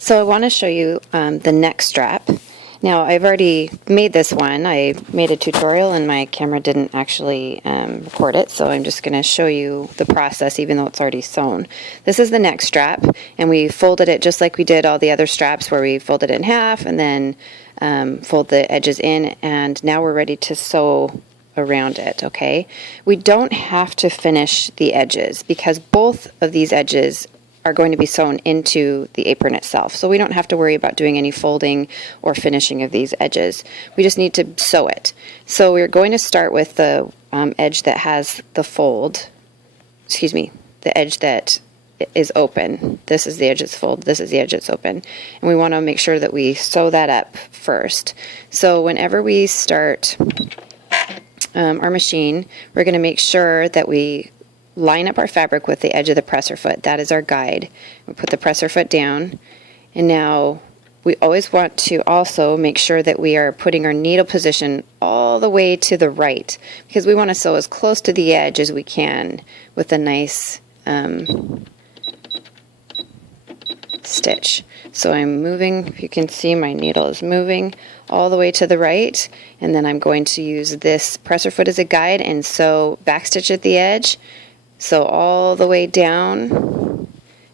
So I want to show you the neck strap. Now I've already made this one. I made a tutorial and my camera didn't actually record it, so I'm just going to show you the process even though it's already sewn. This is the neck strap, and we folded it just like we did all the other straps where we folded it in half and then fold the edges in, and now we're ready to sew around it. Okay, we don't have to finish the edges because both of these edges are going to be sewn into the apron itself. So we don't have to worry about doing any folding or finishing of these edges. We just need to sew it. So we're going to start with the edge that has the fold, the edge that is open. This is the edge that's fold, this is the edge that's open. And we want to make sure that we sew that up first. So whenever we start our machine, we're going to make sure that we line up our fabric with the edge of the presser foot. That is our guide. We put the presser foot down, and now we always want to also make sure that we are putting our needle position all the way to the right, because we want to sew as close to the edge as we can with a nice stitch. So I'm moving, if you can see my needle is moving all the way to the right, and then I'm going to use this presser foot as a guide and sew backstitch at the edge. So all the way down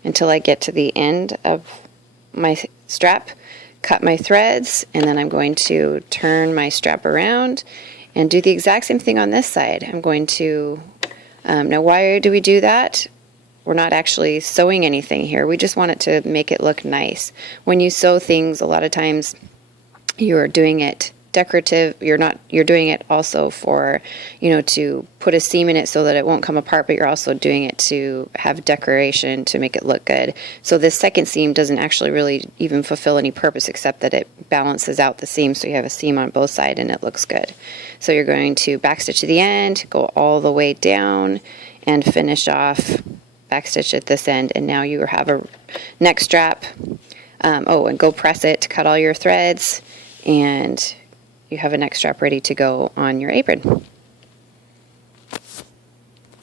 until I get to the end of my strap, cut my threads, and then I'm going to turn my strap around and do the exact same thing on this side. I'm going to, now why do we do that? We're not actually sewing anything here. We just want it to make it look nice. When you sew things, a lot of times you're doing it decorative. You're doing it also for, to put a seam in it so that it won't come apart, but you're also doing it to have decoration to make it look good. So this second seam doesn't actually really even fulfill any purpose except that it balances out the seam, so you have a seam on both sides and it looks good. So you're going to backstitch to the end, go all the way down, and finish off backstitch at this end, and now you have a neck strap. And go press it to cut all your threads, and you have a neck strap ready to go on your apron.